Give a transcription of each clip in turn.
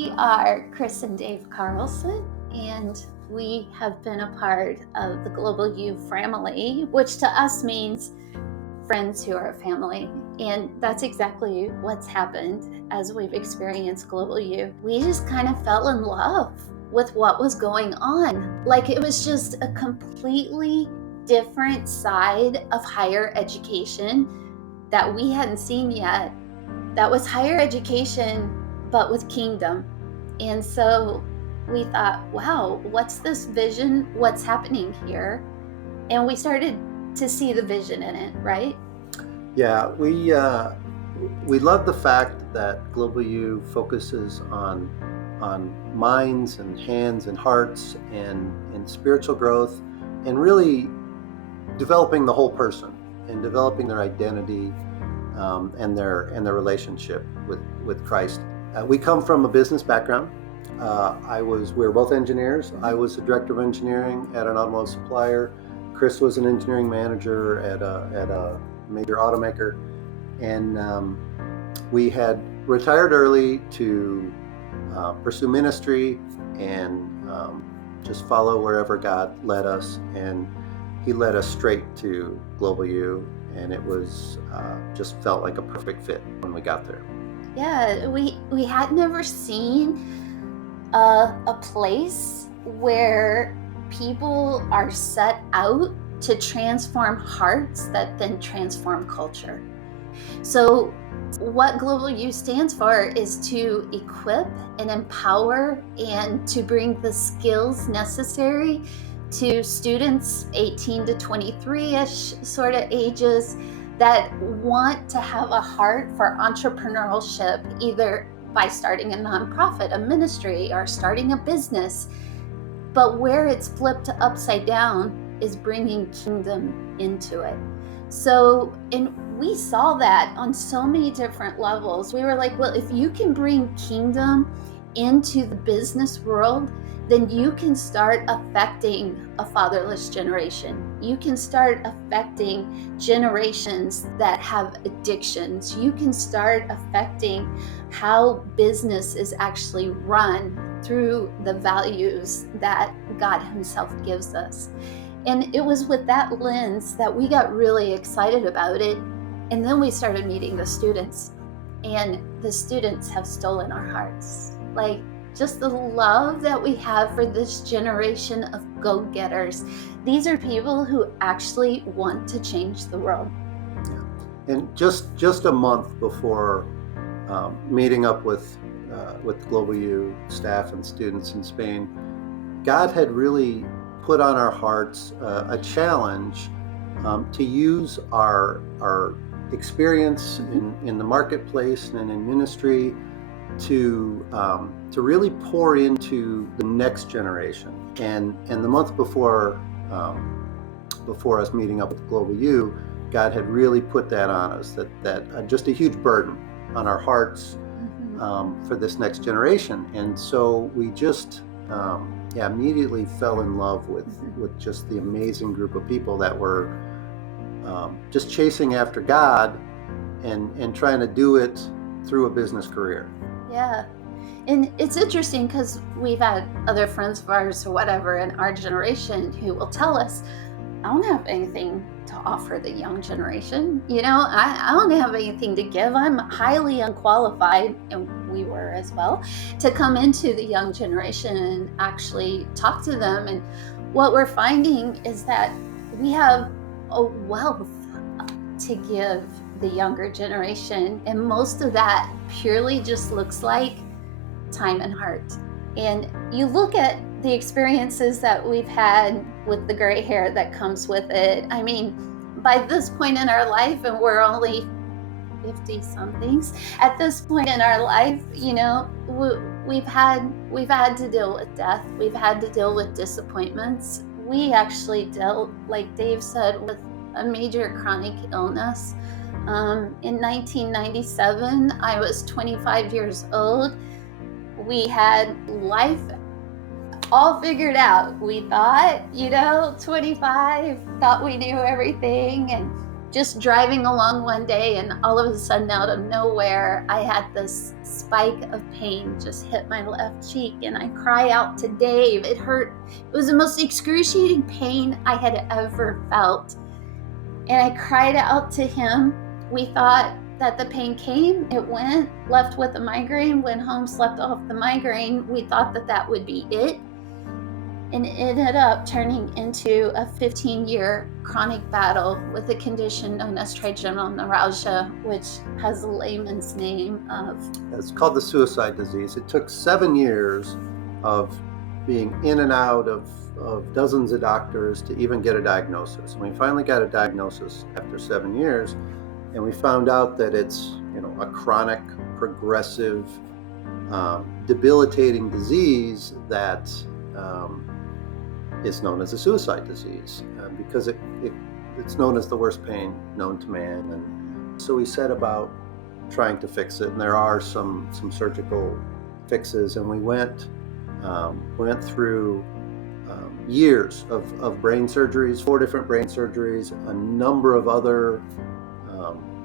We are Chris and Dave Carlson, and we have been a part of the GlobalU family, which to us means friends who are a family. And that's exactly what's happened as we've experienced GlobalU. We just kind of fell in love with what was going on. Like, it was just a completely different side of higher education that we hadn't seen yet. That was higher education, but with kingdom. And so we thought, wow, what's this vision? What's happening here? And we started to see the vision in it, right? Yeah, we love the fact that GlobalU focuses on minds and hands and hearts and spiritual growth, and really developing the whole person and developing their identity and their relationship with Christ. We come from a business background. We were both engineers. I was the director of engineering at an automotive supplier. Chris was an engineering manager at a major automaker, and we had retired early to pursue ministry and just follow wherever God led us. And He led us straight to GlobalU, and it was just felt like a perfect fit when we got there. Yeah, we had never seen a place where people are set out to transform hearts that then transform culture. So what GlobalU stands for is to equip and empower and to bring the skills necessary to students 18 to 23-ish sort of ages that want to have a heart for entrepreneurship, either by starting a nonprofit, a ministry, or starting a business. But where it's flipped upside down is bringing kingdom into it. So, and we saw that on so many different levels. We were like, well, if you can bring kingdom into the business world, then you can start affecting a fatherless generation. You can start affecting generations that have addictions. You can start affecting how business is actually run through the values that God Himself gives us. And it was with that lens that we got really excited about it. And then we started meeting the students, and the students have stolen our hearts. Like, just the love that we have for this generation of go-getters. These are people who actually want to change the world. Yeah. And just a month before meeting up with GlobalU staff and students in Spain, God had really put on our hearts a challenge to use our experience in the marketplace and in ministry to really pour into the next generation. And the month before us meeting up with GlobalU, God had really put that on us, that just a huge burden on our hearts for this next generation. And so we just immediately fell in love with just the amazing group of people that were just chasing after God and trying to do it through a business career. Yeah. And it's interesting because we've had other friends of ours or whatever in our generation who will tell us, I don't have anything to offer the young generation. You know, I don't have anything to give. I'm highly unqualified, and we were as well, to come into the young generation and actually talk to them. And what we're finding is that we have a wealth to give the younger generation, and most of that purely just looks like time and heart. And you look at the experiences that we've had with the gray hair that comes with it. I mean, by this point in our life, and we're only 50 somethings at this point in our life, you know, we've had to deal with death. We've had to deal with disappointments. We actually dealt, like Dave said, with a major chronic illness. In 1997, I was 25 years old. We had life all figured out. We thought, 25, thought we knew everything. And just driving along one day, and all of a sudden, out of nowhere, I had this spike of pain just hit my left cheek, and I cry out to Dave. It hurt. It was the most excruciating pain I had ever felt. And I cried out to him. We thought that the pain came, it went, left with a migraine, went home, slept off the migraine. We thought that that would be it. And it ended up turning into a 15-year chronic battle with a condition known as trigeminal neuralgia, which has a layman's name of... It's called the suicide disease. It took 7 years of being in and out of dozens of doctors to even get a diagnosis. And we finally got a diagnosis after 7 years, and we found out that it's a chronic, progressive, debilitating disease that is known as a suicide disease because it's known as the worst pain known to man. And so we set about trying to fix it, and there are some surgical fixes, and we went through years of brain surgeries, 4 different brain surgeries, a number of other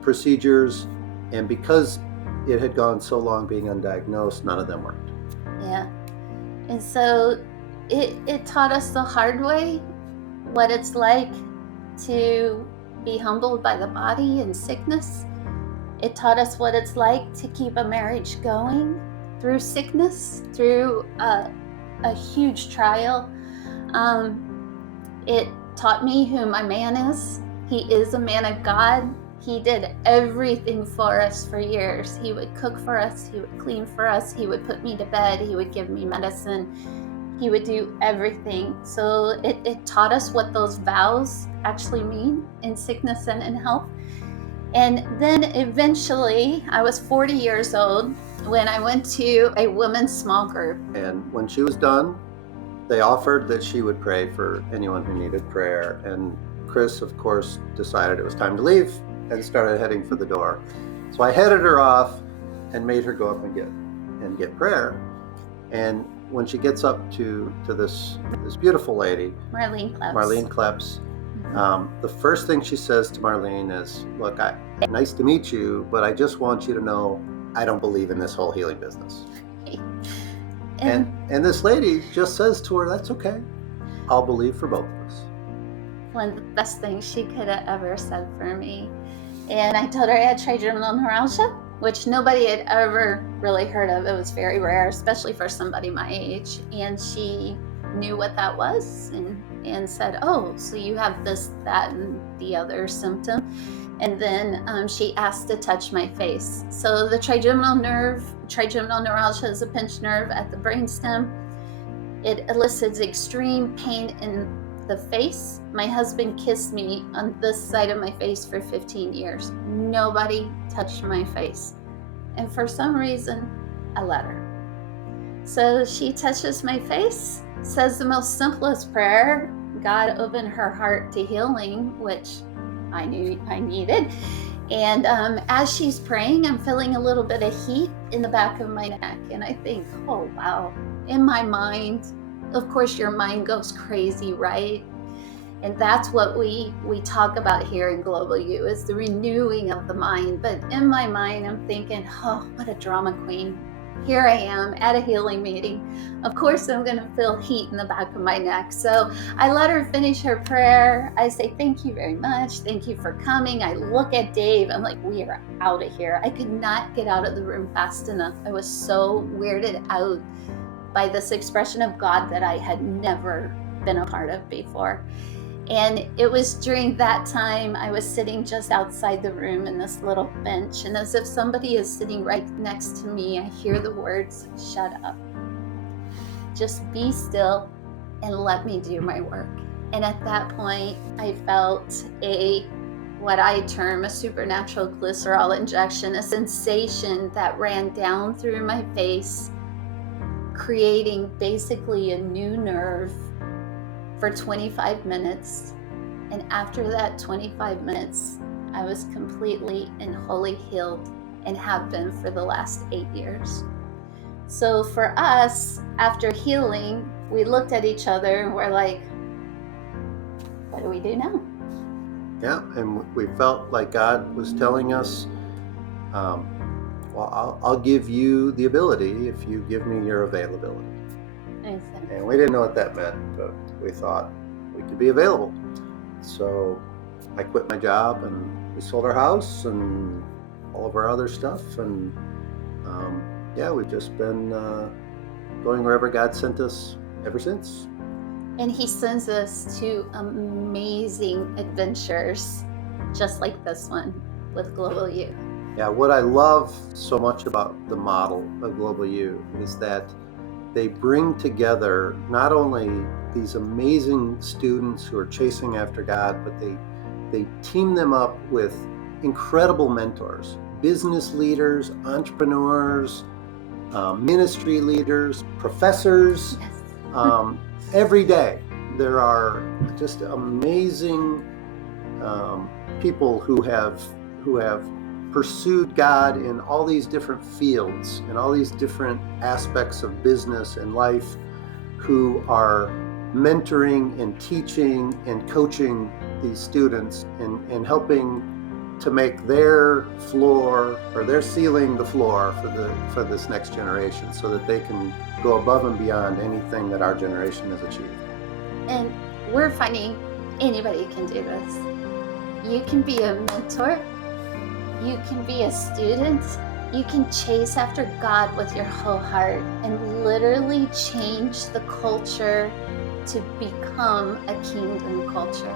procedures, and because it had gone so long being undiagnosed, none of them worked. Yeah. And so it taught us the hard way what it's like to be humbled by the body in sickness. It taught us what it's like to keep a marriage going through sickness, through a huge trial. It taught me who my man is. He is a man of God. He did everything for us for years. He would cook for us. He would clean for us. He would put me to bed. He would give me medicine. He would do everything. So it taught us what those vows actually mean in sickness and in health. And then eventually, I was 40 years old when I went to a women's small group. And when she was done, they offered that she would pray for anyone who needed prayer. And Chris, of course, decided it was time to leave and started heading for the door. So I headed her off and made her go up and get prayer. And when she gets up to this beautiful lady, Marlene Kleps, the first thing she says to Marlene is, "Look, nice to meet you, but I just want you to know I don't believe in this whole healing business." And this lady just says to her, "That's okay. I'll believe for both of us." One of the best things she could have ever said for me. And I told her I had trigeminal neuralgia, which nobody had ever really heard of. It was very rare, especially for somebody my age. And she knew what that was and said, "Oh, so you have this, that, and the other symptom." And then she asked to touch my face. So the trigeminal neuralgia is a pinched nerve at the brainstem. It elicits extreme pain in the face. My husband kissed me on this side of my face for 15 years. Nobody touched my face. And for some reason, I let her. So she touches my face, says the most simplest prayer, "God, open her heart to healing," which I knew I needed. And as she's praying, I'm feeling a little bit of heat in the back of my neck. And I think, oh, wow. In my mind, of course, your mind goes crazy, right? And that's what we talk about here in GlobalU, is the renewing of the mind. But in my mind, I'm thinking, oh, what a drama queen. Here I am at a healing meeting. Of course, I'm going to feel heat in the back of my neck. So I let her finish her prayer. I say, "Thank you very much. Thank you for coming." I look at Dave. I'm like, "We are out of here." I could not get out of the room fast enough. I was so weirded out by this expression of God that I had never been a part of before. And it was during that time I was sitting just outside the room in this little bench, and as if somebody is sitting right next to me, I hear the words, "Shut up. Just be still and let me do my work." And at that point, I felt what I term a supernatural glycerol injection, a sensation that ran down through my face, creating basically a new nerve for 25 minutes. And after that 25 minutes, I was completely and wholly healed, and have been for the last 8 years. So for us, after healing, we looked at each other and we're like, what do we do now? Yeah, and we felt like God was telling us, well, I'll give you the ability if you give me your availability. Amazing. And we didn't know what that meant, but we thought we could be available. So I quit my job and we sold our house and all of our other stuff. And yeah, we've just been going wherever God sent us ever since. And he sends us to amazing adventures, just like this one with GlobalU. Yeah, what I love so much about the model of GlobalU is that they bring together not only these amazing students who are chasing after God, but they team them up with incredible mentors, business leaders, entrepreneurs, ministry leaders, professors. Yes. Every day there are just amazing people who have pursued God in all these different fields and all these different aspects of business and life, who are mentoring and teaching and coaching these students and helping to make their floor or their ceiling the floor for this next generation, so that they can go above and beyond anything that our generation has achieved. And we're finding anybody can do this. You can be a mentor. You can be a student. You can chase after God with your whole heart and literally change the culture to become a kingdom culture.